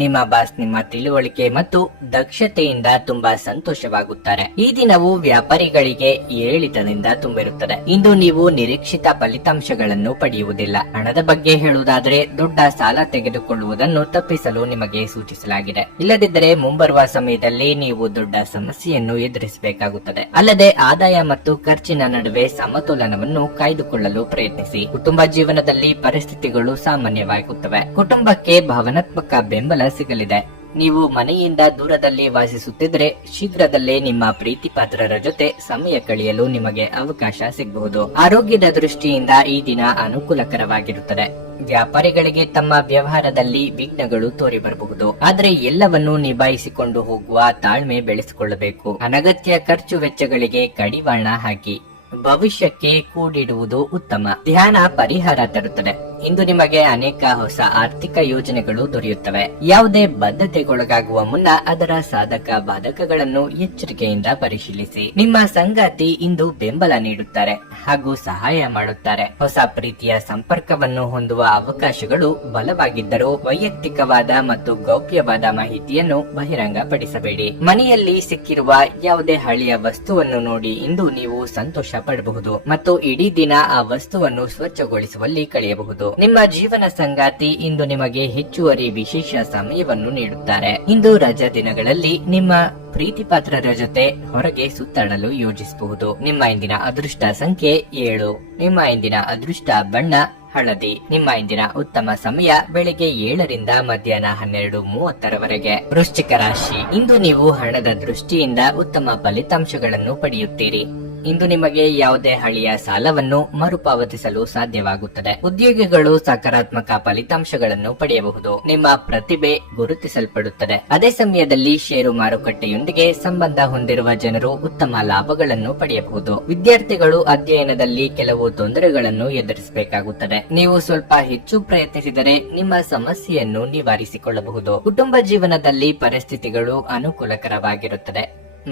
ನಿಮ್ಮ ಬಾಸ್ ನಿಮ್ಮ ತಿಳುವಳಿಕೆ ಮತ್ತು ದಕ್ಷತೆಯಿಂದ ತುಂಬಾ ಸಂತೋಷವಾಗುತ್ತಾರೆ. ಈ ದಿನವು ವ್ಯಾಪಾರಿಗಳಿಗೆ ಏರಿಳಿತದಿಂದ ತುಂಬಿರುತ್ತದೆ. ಇಂದು ನೀವು ನಿರೀಕ್ಷಿತ ಫಲಿತಾಂಶಗಳನ್ನು ಪಡೆಯುವುದಿಲ್ಲ. ಹಣದ ಬಗ್ಗೆ ಹೇಳುವುದಾದರೆ, ದೊಡ್ಡ ಸಾಲ ತೆಗೆದುಕೊಳ್ಳುವುದನ್ನು ತಪ್ಪಿಸಲು ನಿಮಗೆ ಸೂಚಿಸಲಾಗಿದೆ. ಇಲ್ಲದಿದ್ದರೆ ಮುಂಬರುವ ಸಮಯದಲ್ಲಿ ನೀವು ದೊಡ್ಡ ಸಮಸ್ಯೆಯನ್ನು ಎದುರಿಸಬೇಕಾಗುತ್ತದೆ. ಅಲ್ಲದೆ ಆದಾಯ ಮತ್ತು ಖರ್ಚಿನ ನಡುವೆ ಸಮತೋಲನವನ್ನು ಕಾಯ್ದುಕೊಳ್ಳಲು ಪ್ರಯತ್ನಿಸಿ. ಕುಟುಂಬ ಜೀವನದಲ್ಲಿ ಪರಿಸ್ಥಿತಿಗಳು ಸಾಮಾನ್ಯವಾಗುತ್ತವೆ. ಕುಟುಂಬಕ್ಕೆ ಭಾವನಾತ್ಮಕ ಬೆಂಬಲ ಸಿಗಲಿದೆ. ನೀವು ಮನೆಯಿಂದ ದೂರದಲ್ಲಿ ವಾಸಿಸುತ್ತಿದ್ರೆ ಶೀಘ್ರದಲ್ಲೇ ನಿಮ್ಮ ಪ್ರೀತಿ ಪಾತ್ರರ ಜೊತೆ ಸಮಯ ಕಳೆಯಲು ನಿಮಗೆ ಅವಕಾಶ ಸಿಗಬಹುದು. ಆರೋಗ್ಯದ ದೃಷ್ಟಿಯಿಂದ ಈ ದಿನ ಅನುಕೂಲಕರವಾಗಿರುತ್ತದೆ. ವ್ಯಾಪಾರಿಗಳಿಗೆ ತಮ್ಮ ವ್ಯವಹಾರದಲ್ಲಿ ವಿಘ್ನಗಳು ತೋರಿ ಬರಬಹುದು, ಆದರೆ ಎಲ್ಲವನ್ನೂ ನಿಭಾಯಿಸಿಕೊಂಡು ಹೋಗುವ ತಾಳ್ಮೆ ಬೆಳೆಸಿಕೊಳ್ಳಬೇಕು. ಅನಗತ್ಯ ಖರ್ಚು ವೆಚ್ಚಗಳಿಗೆ ಕಡಿವಾಣ ಹಾಕಿ. ಭವಿಷ್ಯಕ್ಕೆ ಕೂಡಿಡುವುದು ಉತ್ತಮ. ಧ್ಯಾನ ಪರಿಹಾರ ತರುತ್ತದೆ. ಇಂದು ನಿಮಗೆ ಅನೇಕ ಹೊಸ ಆರ್ಥಿಕ ಯೋಜನೆಗಳು ದೊರೆಯುತ್ತವೆ. ಯಾವುದೇ ಬದ್ಧತೆಗೊಳಗಾಗುವ ಮುನ್ನ ಅದರ ಸಾಧಕ ಬಾಧಕಗಳನ್ನು ಎಚ್ಚರಿಕೆಯಿಂದ ಪರಿಶೀಲಿಸಿ. ನಿಮ್ಮ ಸಂಗಾತಿ ಇಂದು ಬೆಂಬಲ ನೀಡುತ್ತಾರೆ ಹಾಗೂ ಸಹಾಯ ಮಾಡುತ್ತಾರೆ. ಹೊಸ ಪ್ರೀತಿಯ ಸಂಪರ್ಕವನ್ನು ಹೊಂದುವ ಅವಕಾಶಗಳು ಬಲವಾಗಿದ್ದರೂ ವೈಯಕ್ತಿಕವಾದ ಮತ್ತು ಗೌಪ್ಯವಾದ ಮಾಹಿತಿಯನ್ನು ಬಹಿರಂಗಪಡಿಸಬೇಡಿ. ಮನೆಯಲ್ಲಿ ಸಿಕ್ಕಿರುವ ಯಾವುದೇ ಹಳೆಯ ವಸ್ತುವನ್ನು ನೋಡಿ ಇಂದು ನೀವು ಸಂತೋಷ ಪಡಬಹುದು ಮತ್ತು ಇಡೀ ದಿನ ಆ ವಸ್ತುವನ್ನು ಸ್ವಚ್ಛಗೊಳಿಸುವಲ್ಲಿ ಕಳೆಯಬಹುದು. ನಿಮ್ಮ ಜೀವನ ಸಂಗಾತಿ ಇಂದು ನಿಮಗೆ ಹೆಚ್ಚುವರಿ ವಿಶೇಷ ಸಮಯವನ್ನು ನೀಡುತ್ತಾರೆ. ಇಂದು ರಜಾ ದಿನಗಳಲ್ಲಿ ನಿಮ್ಮ ಪ್ರೀತಿ ಪಾತ್ರರ ಜೊತೆ ಹೊರಗೆ ಸುತ್ತಾಡಲು ಯೋಜಿಸಬಹುದು. ನಿಮ್ಮ ಇಂದಿನ ಅದೃಷ್ಟ ಸಂಖ್ಯೆ 7. ನಿಮ್ಮ ಇಂದಿನ ಅದೃಷ್ಟ ಬಣ್ಣ ಹಳದಿ. ನಿಮ್ಮ ಇಂದಿನ ಉತ್ತಮ ಸಮಯ ಬೆಳಿಗ್ಗೆ 7 ರಿಂದ ಮಧ್ಯಾಹ್ನ 12:30 ವೃಶ್ಚಿಕ ರಾಶಿ. ಇಂದು ನೀವು ಹಣದ ದೃಷ್ಟಿಯಿಂದ ಉತ್ತಮ ಫಲಿತಾಂಶಗಳನ್ನು ಪಡೆಯುತ್ತೀರಿ. ಇಂದು ನಿಮಗೆ ಯಾವುದೇ ಹಳೆಯ ಸಾಲವನ್ನು ಮರುಪಾವತಿಸಲು ಸಾಧ್ಯವಾಗುತ್ತದೆ. ಉದ್ಯೋಗಿಗಳು ಸಕಾರಾತ್ಮಕ ಫಲಿತಾಂಶಗಳನ್ನು ಪಡೆಯಬಹುದು. ನಿಮ್ಮ ಪ್ರತಿಭೆ ಗುರುತಿಸಲ್ಪಡುತ್ತದೆ. ಅದೇ ಸಮಯದಲ್ಲಿ ಷೇರು ಮಾರುಕಟ್ಟೆಯೊಂದಿಗೆ ಸಂಬಂಧ ಹೊಂದಿರುವ ಜನರು ಉತ್ತಮ ಲಾಭಗಳನ್ನು ಪಡೆಯಬಹುದು. ವಿದ್ಯಾರ್ಥಿಗಳು ಅಧ್ಯಯನದಲ್ಲಿ ಕೆಲವು ತೊಂದರೆಗಳನ್ನು ಎದುರಿಸಬೇಕಾಗುತ್ತದೆ. ನೀವು ಸ್ವಲ್ಪ ಹೆಚ್ಚು ಪ್ರಯತ್ನಿಸಿದರೆ ನಿಮ್ಮ ಸಮಸ್ಯೆಯನ್ನು ನಿವಾರಿಸಿಕೊಳ್ಳಬಹುದು. ಕುಟುಂಬ ಜೀವನದಲ್ಲಿ ಪರಿಸ್ಥಿತಿಗಳು ಅನುಕೂಲಕರವಾಗಿರುತ್ತದೆ.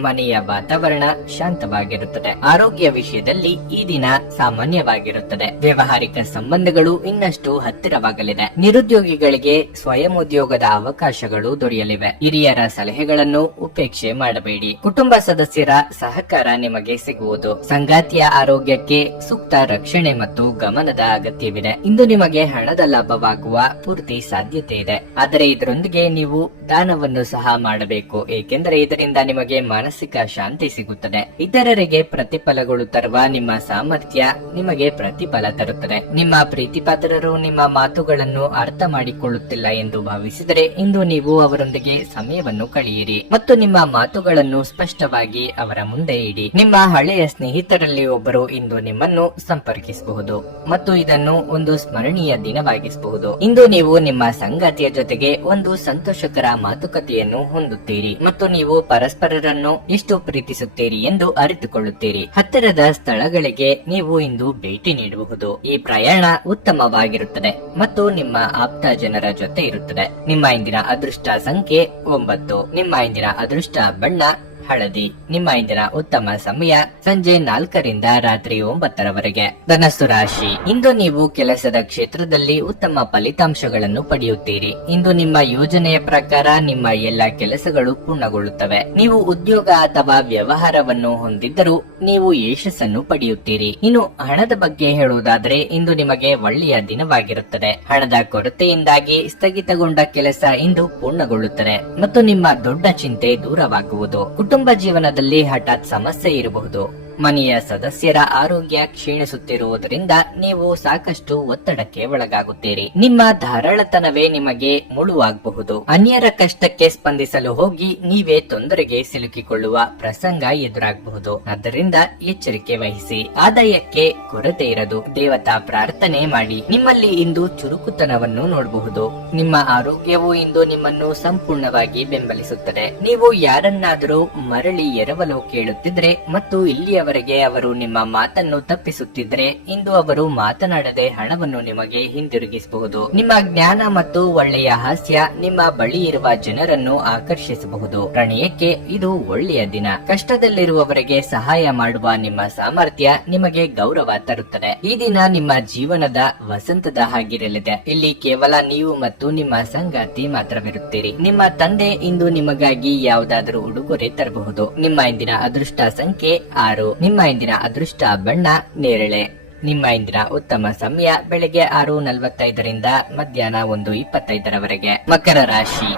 ಮನೆಯ ವಾತಾವರಣ ಶಾಂತವಾಗಿರುತ್ತದೆ. ಆರೋಗ್ಯ ವಿಷಯದಲ್ಲಿ ಈ ದಿನ ಸಾಮಾನ್ಯವಾಗಿರುತ್ತದೆ. ವ್ಯಾವಹಾರಿಕ ಸಂಬಂಧಗಳು ಇನ್ನಷ್ಟು ಹತ್ತಿರವಾಗಲಿದೆ. ನಿರುದ್ಯೋಗಿಗಳಿಗೆ ಸ್ವಯಂ ಉದ್ಯೋಗದ ಅವಕಾಶಗಳು ದೊರೆಯಲಿವೆ. ಹಿರಿಯರ ಸಲಹೆಗಳನ್ನು ಉಪೇಕ್ಷೆ ಮಾಡಬೇಡಿ. ಕುಟುಂಬ ಸದಸ್ಯರ ಸಹಕಾರ ನಿಮಗೆ ಸಿಗುವುದು. ಸಂಗಾತಿಯ ಆರೋಗ್ಯಕ್ಕೆ ಸೂಕ್ತ ರಕ್ಷಣೆ ಮತ್ತು ಗಮನದ ಅಗತ್ಯವಿದೆ. ಇಂದು ನಿಮಗೆ ಹಣದ ಲಾಭವಾಗುವ ಪೂರ್ತಿ ಸಾಧ್ಯತೆ ಇದೆ, ಆದರೆ ಇದರೊಂದಿಗೆ ನೀವು ದಾನವನ್ನು ಸಹ ಮಾಡಬೇಕು, ಏಕೆಂದರೆ ಇದರಿಂದ ನಿಮಗೆ ಮಾನಸಿಕ ಶಾಂತಿ ಸಿಗುತ್ತದೆ. ಇತರರಿಗೆ ಪ್ರತಿಫಲಗಳು ತರುವ ನಿಮ್ಮ ಸಾಮರ್ಥ್ಯ ನಿಮಗೆ ಪ್ರತಿಫಲ ತರುತ್ತದೆ. ನಿಮ್ಮ ಪ್ರೀತಿಪಾತ್ರರು ನಿಮ್ಮ ಮಾತುಗಳನ್ನು ಅರ್ಥ ಮಾಡಿಕೊಳ್ಳುತ್ತಿಲ್ಲ ಎಂದು ಭಾವಿಸಿದರೆ ಇಂದು ನೀವು ಅವರೊಂದಿಗೆ ಸಮಯವನ್ನು ಕಳೆಯಿರಿ ಮತ್ತು ನಿಮ್ಮ ಮಾತುಗಳನ್ನು ಸ್ಪಷ್ಟವಾಗಿ ಅವರ ಮುಂದೆ ಇಡಿ. ನಿಮ್ಮ ಹಳೆಯ ಸ್ನೇಹಿತರಲ್ಲಿ ಒಬ್ಬರು ಇಂದು ನಿಮ್ಮನ್ನು ಸಂಪರ್ಕಿಸಬಹುದು ಮತ್ತು ಇದನ್ನು ಒಂದು ಸ್ಮರಣೀಯ ದಿನವಾಗಿಸಬಹುದು. ಇಂದು ನೀವು ನಿಮ್ಮ ಸಂಗಾತಿಯ ಜೊತೆಗೆ ಒಂದು ಸಂತೋಷಕರ ಮಾತುಕತೆಯನ್ನು ಹೊಂದುತ್ತೀರಿ ಮತ್ತು ನೀವು ಪರಸ್ಪರರನ್ನು ಎಷ್ಟು ಪ್ರೀತಿಸುತ್ತೀರಿ ಎಂದು ಅರಿತುಕೊಳ್ಳುತ್ತೀರಿ. ಹತ್ತಿರದ ಸ್ಥಳಗಳಿಗೆ ನೀವು ಇಂದು ಭೇಟಿ ನೀಡಬಹುದು. ಈ ಪ್ರಯಾಣ ಉತ್ತಮವಾಗಿರುತ್ತದೆ ಮತ್ತು ನಿಮ್ಮ ಆಪ್ತ ಜನರ ಜೊತೆ ಇರುತ್ತದೆ. ನಿಮ್ಮ ಇಂದಿನ ಅದೃಷ್ಟ ಸಂಖ್ಯೆ 9. ನಿಮ್ಮ ಇಂದಿನ ಅದೃಷ್ಟ ಬಣ್ಣ ಹಳದಿ. ನಿಮ್ಮ ಇಂದಿನ ಉತ್ತಮ ಸಮಯ ಸಂಜೆ 4ರಿಂದ ರಾತ್ರಿ 9ರವರೆಗೆ. ಧನಸ್ಸು ರಾಶಿ, ಇಂದು ನೀವು ಕೆಲಸದ ಕ್ಷೇತ್ರದಲ್ಲಿ ಉತ್ತಮ ಫಲಿತಾಂಶಗಳನ್ನು ಪಡೆಯುತ್ತೀರಿ. ಇಂದು ನಿಮ್ಮ ಯೋಜನೆಯ ಪ್ರಕಾರ ನಿಮ್ಮ ಎಲ್ಲ ಕೆಲಸಗಳು ಪೂರ್ಣಗೊಳ್ಳುತ್ತವೆ. ನೀವು ಉದ್ಯೋಗ ಅಥವಾ ವ್ಯವಹಾರವನ್ನು ಹೊಂದಿದ್ದರೂ ನೀವು ಯಶಸ್ಸನ್ನು ಪಡೆಯುತ್ತೀರಿ. ಇನ್ನು ಹಣದ ಬಗ್ಗೆ ಹೇಳುವುದಾದರೆ ಇಂದು ನಿಮಗೆ ಒಳ್ಳೆಯ ದಿನವಾಗಿರುತ್ತದೆ. ಹಣದ ಕೊರತೆಯಿಂದಾಗಿ ಸ್ಥಗಿತಗೊಂಡ ಕೆಲಸ ಇಂದು ಪೂರ್ಣಗೊಳ್ಳುತ್ತದೆ ಮತ್ತು ನಿಮ್ಮ ದೊಡ್ಡ ಚಿಂತೆ ದೂರವಾಗುವುದು. ಕುಟುಂಬ ಜೀವನದಲ್ಲಿ ಹಠಾತ್ ಸಮಸ್ಯೆ ಇರಬಹುದು. ಮನೆಯ ಸದಸ್ಯರ ಆರೋಗ್ಯ ಕ್ಷೀಣಿಸುತ್ತಿರುವುದರಿಂದ ನೀವು ಸಾಕಷ್ಟು ಒತ್ತಡಕ್ಕೆ ಒಳಗಾಗುತ್ತೀರಿ. ನಿಮ್ಮ ಧಾರಾಳತನವೇ ನಿಮಗೆ ಮುಳುವಾಗಬಹುದು. ಅನ್ಯರ ಕಷ್ಟಕ್ಕೆ ಸ್ಪಂದಿಸಲು ಹೋಗಿ ನೀವೇ ತೊಂದರೆಗೆ ಸಿಲುಕಿಕೊಳ್ಳುವ ಪ್ರಸಂಗ ಎದುರಾಗಬಹುದು. ಆದ್ದರಿಂದ ಎಚ್ಚರಿಕೆ ವಹಿಸಿ. ಆದಾಯಕ್ಕೆ ಕೊರತೆ ಇರದು. ದೇವತಾ ಪ್ರಾರ್ಥನೆ ಮಾಡಿ. ನಿಮ್ಮಲ್ಲಿ ಇಂದು ಚುರುಕುತನವನ್ನು ನೋಡಬಹುದು. ನಿಮ್ಮ ಆರೋಗ್ಯವು ಇಂದು ನಿಮ್ಮನ್ನು ಸಂಪೂರ್ಣವಾಗಿ ಬೆಂಬಲಿಸುತ್ತದೆ. ನೀವು ಯಾರನ್ನಾದರೂ ಮರಳಿ ಎರವಲು ಕೇಳುತ್ತಿದ್ರೆ ಮತ್ತು ಇಲ್ಲಿಯವರೆಗೆ ಅವರು ನಿಮ್ಮ ಮಾತನ್ನು ತಪ್ಪಿಸುತ್ತಿದ್ರೆ ಇಂದು ಅವರು ಮಾತನಾಡದೆ ಹಣವನ್ನು ನಿಮಗೆ ಹಿಂದಿರುಗಿಸಬಹುದು. ನಿಮ್ಮ ಜ್ಞಾನ ಮತ್ತು ಒಳ್ಳೆಯ ಹಾಸ್ಯ ನಿಮ್ಮ ಬಳಿ ಇರುವ ಜನರನ್ನು ಆಕರ್ಷಿಸಬಹುದು. ಪ್ರಣಯಕ್ಕೆ ಇದು ಒಳ್ಳೆಯ ದಿನ. ಕಷ್ಟದಲ್ಲಿರುವವರಿಗೆ ಸಹಾಯ ಮಾಡುವ ನಿಮ್ಮ ಸಾಮರ್ಥ್ಯ ನಿಮಗೆ ಗೌರವ ತರುತ್ತದೆ. ಈ ದಿನ ನಿಮ್ಮ ಜೀವನದ ವಸಂತದ ಹಾಗಿರಲಿದೆ. ಇಲ್ಲಿ ಕೇವಲ ನೀವು ಮತ್ತು ನಿಮ್ಮ ಸಂಗಾತಿ ಮಾತ್ರವಿರುತ್ತೀರಿ. ನಿಮ್ಮ ತಂದೆ ಇಂದು ನಿಮಗಾಗಿ ಯಾವುದಾದರೂ ಉಡುಗೊರೆ ತರಬಹುದು. ನಿಮ್ಮ ಇಂದಿನ ಅದೃಷ್ಟ ಸಂಖ್ಯೆ 6. ನಿಮ್ಮ ಇಂದಿನ ಅದೃಷ್ಟ ಬಣ್ಣ ನೇರಳೆ. ನಿಮ್ಮ ಇಂದಿನ ಉತ್ತಮ ಸಮಯ ಬೆಳಗ್ಗೆ 6:45ರಿಂದ ಮಧ್ಯಾಹ್ನ 1:25ರವರೆಗೆ. ಮಕರ ರಾಶಿ,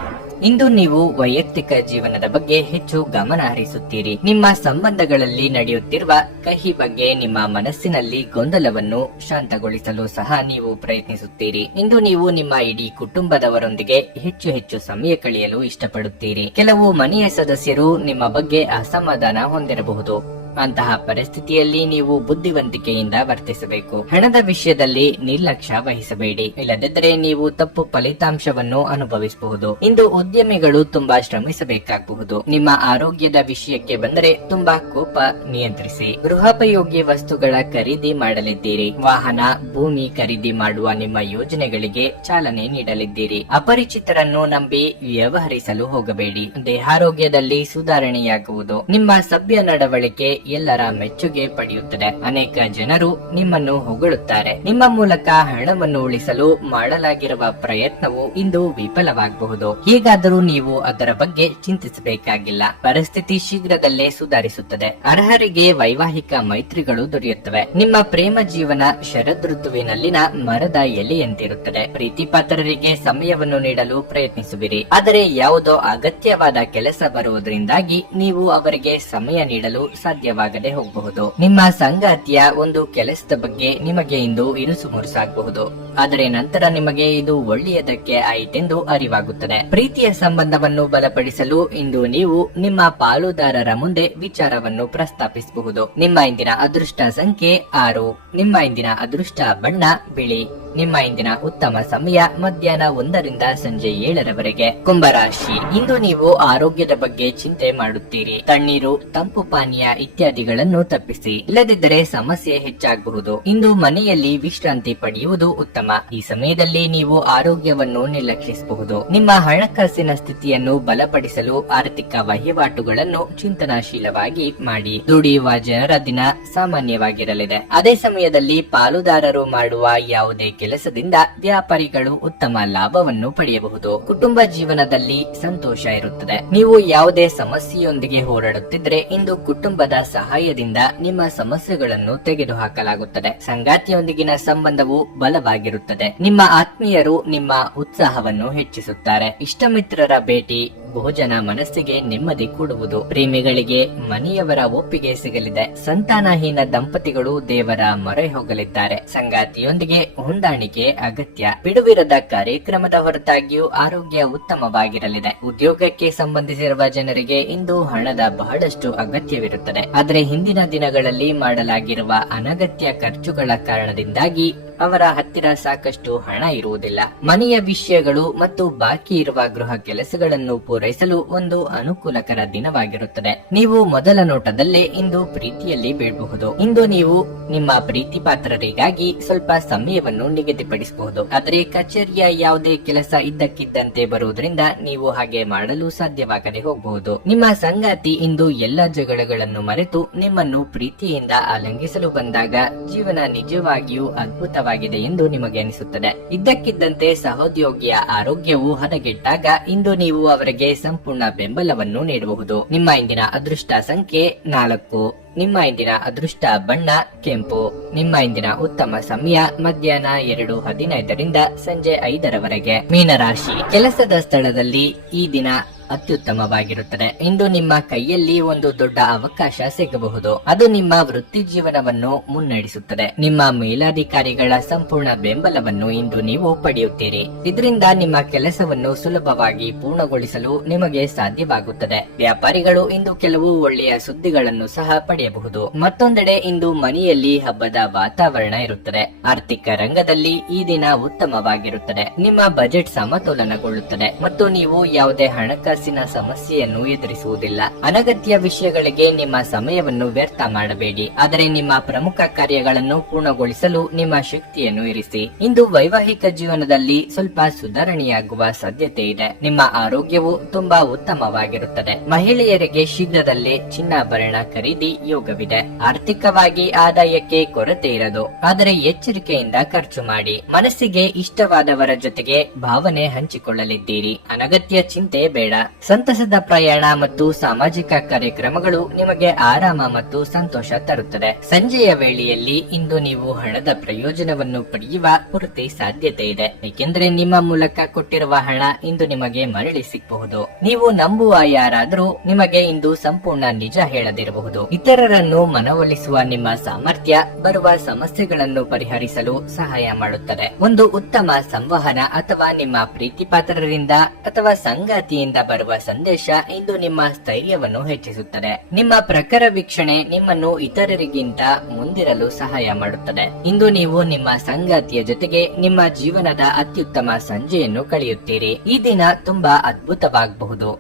ಇಂದು ನೀವು ವೈಯಕ್ತಿಕ ಜೀವನದ ಬಗ್ಗೆ ಹೆಚ್ಚು ಗಮನ ಹರಿಸುತ್ತೀರಿ. ನಿಮ್ಮ ಸಂಬಂಧಗಳಲ್ಲಿ ನಡೆಯುತ್ತಿರುವ ಕಹಿ ಬಗ್ಗೆ ನಿಮ್ಮ ಮನಸ್ಸಿನಲ್ಲಿ ಗೊಂದಲವನ್ನು ಶಾಂತಗೊಳಿಸಲು ಸಹ ನೀವು ಪ್ರಯತ್ನಿಸುತ್ತೀರಿ. ಇಂದು ನೀವು ನಿಮ್ಮ ಇಡೀ ಕುಟುಂಬದವರೊಂದಿಗೆ ಹೆಚ್ಚು ಸಮಯ ಕಳೆಯಲು ಇಷ್ಟಪಡುತ್ತೀರಿ. ಕೆಲವು ಮನೆಯ ಸದಸ್ಯರು ನಿಮ್ಮ ಬಗ್ಗೆ ಅಸಮಾಧಾನ ಹೊಂದಿರಬಹುದು. ಅಂತಹ ಪರಿಸ್ಥಿತಿಯಲ್ಲಿ ನೀವು ಬುದ್ಧಿವಂತಿಕೆಯಿಂದ ವರ್ತಿಸಬೇಕು. ಹಣದ ವಿಷಯದಲ್ಲಿ ನಿರ್ಲಕ್ಷ್ಯ ವಹಿಸಬೇಡಿ, ಇಲ್ಲದಿದ್ದರೆ ನೀವು ತಪ್ಪು ಫಲಿತಾಂಶವನ್ನು ಅನುಭವಿಸಬಹುದು. ಇಂದು ಉದ್ಯಮಿಗಳು ತುಂಬಾ ಶ್ರಮಿಸಬೇಕಾಗಬಹುದು. ನಿಮ್ಮ ಆರೋಗ್ಯದ ವಿಷಯಕ್ಕೆ ಬಂದರೆ ತುಂಬಾ ಕೋಪ ನಿಯಂತ್ರಿಸಿ. ಗೃಹೋಪಯೋಗಿ ವಸ್ತುಗಳ ಖರೀದಿ ಮಾಡಲಿದ್ದೀರಿ. ವಾಹನ, ಭೂಮಿ ಖರೀದಿ ಮಾಡುವ ನಿಮ್ಮ ಯೋಜನೆಗಳಿಗೆ ಚಾಲನೆ ನೀಡಲಿದ್ದೀರಿ. ಅಪರಿಚಿತರನ್ನು ನಂಬಿ ವ್ಯವಹರಿಸಲು ಹೋಗಬೇಡಿ. ದೇಹಾರೋಗ್ಯದಲ್ಲಿ ಸುಧಾರಣೆಯಾಗುವುದು. ನಿಮ್ಮ ಸಭ್ಯ ನಡವಳಿಕೆ ಎಲ್ಲರ ಮೆಚ್ಚುಗೆ ಪಡೆಯುತ್ತದೆ. ಅನೇಕ ಜನರು ನಿಮ್ಮನ್ನು ಹೊಗಳುತ್ತಾರೆ. ನಿಮ್ಮ ಮೂಲಕ ಹಣವನ್ನು ಉಳಿಸಲು ಮಾಡಲಾಗಿರುವ ಪ್ರಯತ್ನವು ಇಂದು ವಿಫಲವಾಗಬಹುದು. ಹೇಗಾದರೂ ನೀವು ಅದರ ಬಗ್ಗೆ ಚಿಂತಿಸಬೇಕಾಗಿಲ್ಲ. ಪರಿಸ್ಥಿತಿ ಶೀಘ್ರದಲ್ಲೇ ಸುಧಾರಿಸುತ್ತದೆ. ಅರ್ಹರಿಗೆ ವೈವಾಹಿಕ ಮೈತ್ರಿಗಳು ದೊರೆಯುತ್ತವೆ. ನಿಮ್ಮ ಪ್ರೇಮ ಜೀವನ ಶರದೃತುವಿನಲ್ಲಿನ ಮರದ ಎಲೆಯಂತಿರುತ್ತದೆ. ಪ್ರೀತಿಪಾತ್ರರಿಗೆ ಸಮಯವನ್ನು ನೀಡಲು ಪ್ರಯತ್ನಿಸುವಿರಿ. ಆದರೆ ಯಾವುದೋ ಅಗತ್ಯವಾದ ಕೆಲಸ ಬರುವುದರಿಂದಾಗಿ ನೀವು ಅವರಿಗೆ ಸಮಯ ನೀಡಲು ಸಾಧ್ಯವಾಗದೆ ಹೋಗಬಹುದು. ನಿಮ್ಮ ಸಂಗಾತಿಯ ಒಂದು ಕೆಲಸದ ಬಗ್ಗೆ ನಿಮಗೆ ಇಂದು ಇರುಸು ಮುರುಸಾಗಬಹುದು. ಆದರೆ ನಂತರ ನಿಮಗೆ ಇದು ಒಳ್ಳೆಯದಕ್ಕೆ ಆಯಿತೆಂದು ಅರಿವಾಗುತ್ತದೆ. ಪ್ರೀತಿಯ ಸಂಬಂಧವನ್ನು ಬಲಪಡಿಸಲು ಇಂದು ನೀವು ನಿಮ್ಮ ಪಾಲುದಾರರ ಮುಂದೆ ವಿಚಾರವನ್ನು ಪ್ರಸ್ತಾಪಿಸಬಹುದು. ನಿಮ್ಮ ಇಂದಿನ ಅದೃಷ್ಟ ಸಂಖ್ಯೆ 6. ನಿಮ್ಮ ಇಂದಿನ ಅದೃಷ್ಟ ಬಣ್ಣ ಬಿಳಿ. ನಿಮ್ಮ ಇಂದಿನ ಉತ್ತಮ ಸಮಯ ಮಧ್ಯಾಹ್ನ 1ರಿಂದ ಸಂಜೆ 7ರವರೆಗೆ. ಕುಂಭರಾಶಿ, ಇಂದು ನೀವು ಆರೋಗ್ಯದ ಬಗ್ಗೆ ಚಿಂತೆ ಮಾಡುತ್ತೀರಿ. ತಣ್ಣೀರು, ತಂಪು ಪಾನೀಯ ಇತ್ಯಾದಿಗಳನ್ನು ತಪ್ಪಿಸಿ, ಇಲ್ಲದಿದ್ದರೆ ಸಮಸ್ಯೆ ಹೆಚ್ಚಾಗಬಹುದು. ಇಂದು ಮನೆಯಲ್ಲಿ ವಿಶ್ರಾಂತಿ ಪಡೆಯುವುದು ಉತ್ತಮ. ಈ ಸಮಯದಲ್ಲಿ ನೀವು ಆರೋಗ್ಯವನ್ನು ನಿರ್ಲಕ್ಷಿಸಬಹುದು. ನಿಮ್ಮ ಹಣಕಾಸಿನ ಸ್ಥಿತಿಯನ್ನು ಬಲಪಡಿಸಲು ಆರ್ಥಿಕ ವಹಿವಾಟುಗಳನ್ನು ಚಿಂತನಾಶೀಲವಾಗಿ ಮಾಡಿ. ದುಡಿಯುವ ಜನರ ದಿನ ಸಾಮಾನ್ಯವಾಗಿರಲಿದೆ. ಅದೇ ಸಮಯದಲ್ಲಿ ಪಾಲುದಾರರು ಮಾಡುವ ಯಾವುದೇ ಕೆಲಸದಿಂದ ವ್ಯಾಪಾರಿಗಳು ಉತ್ತಮ ಲಾಭವನ್ನು ಪಡೆಯಬಹುದು. ಕುಟುಂಬ ಜೀವನದಲ್ಲಿ ಸಂತೋಷ ಇರುತ್ತದೆ. ನೀವು ಯಾವುದೇ ಸಮಸ್ಯೆಯೊಂದಿಗೆ ಹೋರಾಡುತ್ತಿದ್ರೆ ಇಂದು ಕುಟುಂಬದ ಸಹಾಯದಿಂದ ನಿಮ್ಮ ಸಮಸ್ಯೆಗಳನ್ನು ತೆಗೆದುಹಾಕಲಾಗುತ್ತದೆ. ಸಂಗಾತಿಯೊಂದಿಗಿನ ಸಂಬಂಧವು ಬಲವಾಗಿರುತ್ತದೆ. ನಿಮ್ಮ ಆತ್ಮೀಯರು ನಿಮ್ಮ ಉತ್ಸಾಹವನ್ನು ಹೆಚ್ಚಿಸುತ್ತಾರೆ. ಇಷ್ಟಮಿತ್ರರ ಭೇಟಿ ಭೋಜನ ಮನಸ್ಸಿಗೆ ನೆಮ್ಮದಿ ಕೊಡುವುದು. ಪ್ರೇಮಿಗಳಿಗೆ ಮನೆಯವರ ಒಪ್ಪಿಗೆ ಸಿಗಲಿದೆ. ಸಂತಾನಹೀನ ದಂಪತಿಗಳು ದೇವರ ಮೊರೆ ಹೋಗಲಿದ್ದಾರೆ. ಸಂಗಾತಿಯೊಂದಿಗೆ ಹೊಂದಾಣಿಕೆ ಅಗತ್ಯ. ಬಿಡುವಿರದ ಕಾರ್ಯಕ್ರಮದ ಹೊರತಾಗಿಯೂ ಆರೋಗ್ಯ ಉತ್ತಮವಾಗಿರಲಿದೆ. ಉದ್ಯೋಗಕ್ಕೆ ಸಂಬಂಧಿಸಿರುವ ಜನರಿಗೆ ಇಂದು ಹಣದ ಬಹಳಷ್ಟು ಅಗತ್ಯವಿರುತ್ತದೆ. ಆದರೆ ಹಿಂದಿನ ದಿನಗಳಲ್ಲಿ ಮಾಡಲಾಗಿರುವ ಅನಗತ್ಯ ಖರ್ಚುಗಳ ಕಾರಣದಿಂದಾಗಿ ಅವರ ಹತ್ತಿರ ಸಾಕಷ್ಟು ಹಣ ಇರುವುದಿಲ್ಲ. ಮನೆಯ ವಿಷಯಗಳು ಮತ್ತು ಬಾಕಿ ಇರುವ ಗೃಹ ಕೆಲಸಗಳನ್ನು ಪೂರೈಸಲು ಒಂದು ಅನುಕೂಲಕರ ದಿನವಾಗಿರುತ್ತದೆ. ನೀವು ಮೊದಲ ನೋಟದಲ್ಲೇ ಇಂದು ಪ್ರೀತಿಯಲ್ಲಿ ಬೀಳಬಹುದು. ಇಂದು ನೀವು ನಿಮ್ಮ ಪ್ರೀತಿ ಪಾತ್ರರಿಗಾಗಿ ಸ್ವಲ್ಪ ಸಮಯವನ್ನು ನಿಗದಿಪಡಿಸಬಹುದು. ಆದರೆ ಕಚೇರಿಯ ಯಾವುದೇ ಕೆಲಸ ಇದ್ದಕ್ಕಿದ್ದಂತೆ ಬರುವುದರಿಂದ ನೀವು ಹಾಗೆ ಮಾಡಲು ಸಾಧ್ಯವಾಗದೆ ಹೋಗಬಹುದು. ನಿಮ್ಮ ಸಂಗಾತಿ ಇಂದು ಎಲ್ಲ ಜಗಳಗಳನ್ನು ಮರೆತು ನಿಮ್ಮನ್ನು ಪ್ರೀತಿಯಿಂದ ಆಲಿಂಗಿಸಲು ಬಂದಾಗ ಜೀವನ ನಿಜವಾಗಿಯೂ ಅದ್ಭುತವಾಗಿದೆ ಎಂದು ನಿಮಗೆ ಅನಿಸುತ್ತದೆ. ಇದ್ದಕ್ಕಿದ್ದಂತೆ ಸಹೋದ್ಯೋಗಿಯ ಆರೋಗ್ಯವು ಹದಗೆಟ್ಟಾಗ ಇಂದು ನೀವು ಅವರಿಗೆ ಸಂಪೂರ್ಣ ಬೆಂಬಲವನ್ನು ನೀಡಬಹುದು. ನಿಮ್ಮ ಇಂದಿನ ಅದೃಷ್ಟ ಸಂಖ್ಯೆ 4. ನಿಮ್ಮ ಇಂದಿನ ಅದೃಷ್ಟ ಬಣ್ಣ ಕೆಂಪು. ನಿಮ್ಮ ಇಂದಿನ ಉತ್ತಮ ಸಮಯ ಮಧ್ಯಾಹ್ನ 2:15 ಸಂಜೆ 5 ಮೀನರಾಶಿ, ಕೆಲಸದ ಸ್ಥಳದಲ್ಲಿ ಈ ದಿನ ಅತ್ಯುತ್ತಮವಾಗಿರುತ್ತದೆ. ಇಂದು ನಿಮ್ಮ ಕೈಯಲ್ಲಿ ಒಂದು ದೊಡ್ಡ ಅವಕಾಶ ಸಿಗಬಹುದು. ಅದು ನಿಮ್ಮ ವೃತ್ತಿ ಜೀವನವನ್ನು ಮುನ್ನಡೆಸುತ್ತದೆ. ನಿಮ್ಮ ಮೇಲಾಧಿಕಾರಿಗಳ ಸಂಪೂರ್ಣ ಬೆಂಬಲವನ್ನು ಇಂದು ನೀವು ಪಡೆಯುತ್ತೀರಿ. ಇದರಿಂದ ನಿಮ್ಮ ಕೆಲಸವನ್ನು ಸುಲಭವಾಗಿ ಪೂರ್ಣಗೊಳಿಸಲು ನಿಮಗೆ ಸಾಧ್ಯವಾಗುತ್ತದೆ. ವ್ಯಾಪಾರಿಗಳು ಇಂದು ಕೆಲವು ಒಳ್ಳೆಯ ಸುದ್ದಿಗಳನ್ನು ಸಹ ಪಡೆಯಬಹುದು. ಮತ್ತೊಂದೆಡೆ ಇಂದು ಮನೆಯಲ್ಲಿ ಹಬ್ಬದ ವಾತಾವರಣ ಇರುತ್ತದೆ. ಆರ್ಥಿಕ ರಂಗದಲ್ಲಿ ಈ ದಿನ ಉತ್ತಮವಾಗಿರುತ್ತದೆ. ನಿಮ್ಮ ಬಜೆಟ್ ಸಮತೋಲನಗೊಳ್ಳುತ್ತದೆ ಮತ್ತು ನೀವು ಯಾವುದೇ ಹಣಕಾಸಿನ ಸಮಸ್ಯೆಯನ್ನು ಎದುರಿಸುವುದಿಲ್ಲ. ಅನಗತ್ಯ ವಿಷಯಗಳಿಗೆ ನಿಮ್ಮ ಸಮಯವನ್ನು ವ್ಯರ್ಥ ಮಾಡಬೇಡಿ. ಆದರೆ ನಿಮ್ಮ ಪ್ರಮುಖ ಕಾರ್ಯಗಳನ್ನು ಪೂರ್ಣಗೊಳಿಸಲು ನಿಮ್ಮ ಶಕ್ತಿಯನ್ನು ಇರಿಸಿ. ಇಂದು ವೈವಾಹಿಕ ಜೀವನದಲ್ಲಿ ಸ್ವಲ್ಪ ಸುಧಾರಣೆಯಾಗುವ ಸಾಧ್ಯತೆ ಇದೆ. ನಿಮ್ಮ ಆರೋಗ್ಯವು ತುಂಬಾ ಉತ್ತಮವಾಗಿರುತ್ತದೆ. ಮಹಿಳೆಯರಿಗೆ ಶೀಘ್ರದಲ್ಲೇ ಚಿನ್ನಾಭರಣ ಖರೀದಿ ಯೋಗವಿದೆ. ಆರ್ಥಿಕವಾಗಿ ಆದಾಯಕ್ಕೆ ಕೊರತೆ ಇರದು, ಆದರೆ ಎಚ್ಚರಿಕೆಯಿಂದ ಖರ್ಚು ಮಾಡಿ. ಮನಸ್ಸಿಗೆ ಇಷ್ಟವಾದವರ ಜೊತೆಗೆ ಭಾವನೆ ಹಂಚಿಕೊಳ್ಳಲಿದ್ದೀರಿ. ಅನಗತ್ಯ ಚಿಂತೆ ಬೇಡ. ಸಂತಸದ ಪ್ರಯಾಣ ಮತ್ತು ಸಾಮಾಜಿಕ ಕಾರ್ಯಕ್ರಮಗಳು ನಿಮಗೆ ಆರಾಮ ಮತ್ತು ಸಂತೋಷ ತರುತ್ತದೆ. ಸಂಜೆಯ ವೇಳೆಯಲ್ಲಿ ಇಂದು ನೀವು ಹಣದ ಪ್ರಯೋಜನವನ್ನು ಪಡೆಯುವ ಪೂರ್ತಿ ಸಾಧ್ಯತೆ ಇದೆ, ಏಕೆಂದರೆ ನಿಮ್ಮ ಮೂಲಕ ಕೊಟ್ಟಿರುವ ಹಣ ಇಂದು ನಿಮಗೆ ಮರಳಿ ಸಿಗಬಹುದು. ನೀವು ನಂಬುವ ಯಾರಾದರೂ ನಿಮಗೆ ಇಂದು ಸಂಪೂರ್ಣ ನಿಜ ಹೇಳದಿರಬಹುದು. ಇತರರನ್ನು ಮನವೊಲಿಸುವ ನಿಮ್ಮ ಸಾಮರ್ಥ್ಯ ಬರುವ ಸಮಸ್ಯೆಗಳನ್ನು ಪರಿಹರಿಸಲು ಸಹಾಯ ಮಾಡುತ್ತದೆ. ಒಂದು ಉತ್ತಮ ಸಂವಹನ ಅಥವಾ ನಿಮ್ಮ ಪ್ರೀತಿ ಪಾತ್ರರಿಂದ ಅಥವಾ ಸಂಗಾತಿಯಿಂದ ಬರುವ ಸಂದೇಶ ಇಂದು ನಿಮ್ಮ ಸ್ಥೈರ್ಯವನ್ನು ಹೆಚ್ಚಿಸುತ್ತದೆ. ನಿಮ್ಮ ಪ್ರಖರ ವೀಕ್ಷಣೆ ನಿಮ್ಮನ್ನು ಇತರರಿಗಿಂತ ಮುಂದಿರಲು ಸಹಾಯ ಮಾಡುತ್ತದೆ. ಇಂದು ನೀವು ನಿಮ್ಮ ಸಂಗಾತಿಯ ಜೊತೆಗೆ ನಿಮ್ಮ ಜೀವನದ ಅತ್ಯುತ್ತಮ ಸಂಜೆಯನ್ನು ಕಳೆಯುತ್ತೀರಿ. ಈ ದಿನ ತುಂಬಾ ಅದ್ಭುತವಾಗಬಹುದು.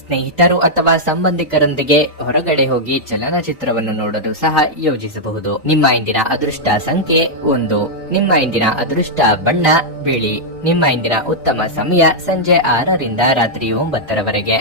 ಸ್ನೇಹಿತರು ಅಥವಾ ಸಂಬಂಧಿಕರೊಂದಿಗೆ ಹೊರಗಡೆ ಹೋಗಿ ಚಲನಚಿತ್ರವನ್ನು ನೋಡಲು ಸಹ ಯೋಜಿಸಬಹುದು. ನಿಮ್ಮ ಇಂದಿನ ಅದೃಷ್ಟ ಸಂಖ್ಯೆ 1. ನಿಮ್ಮ ಇಂದಿನ ಅದೃಷ್ಟ ಬಣ್ಣ ಬಿಳಿ. ನಿಮ್ಮ ಇಂದಿನ ಉತ್ತಮ ಸಮಯ ಸಂಜೆ 6 ರಿಂದ ರಾತ್ರಿ 9 ರವರೆಗೆ.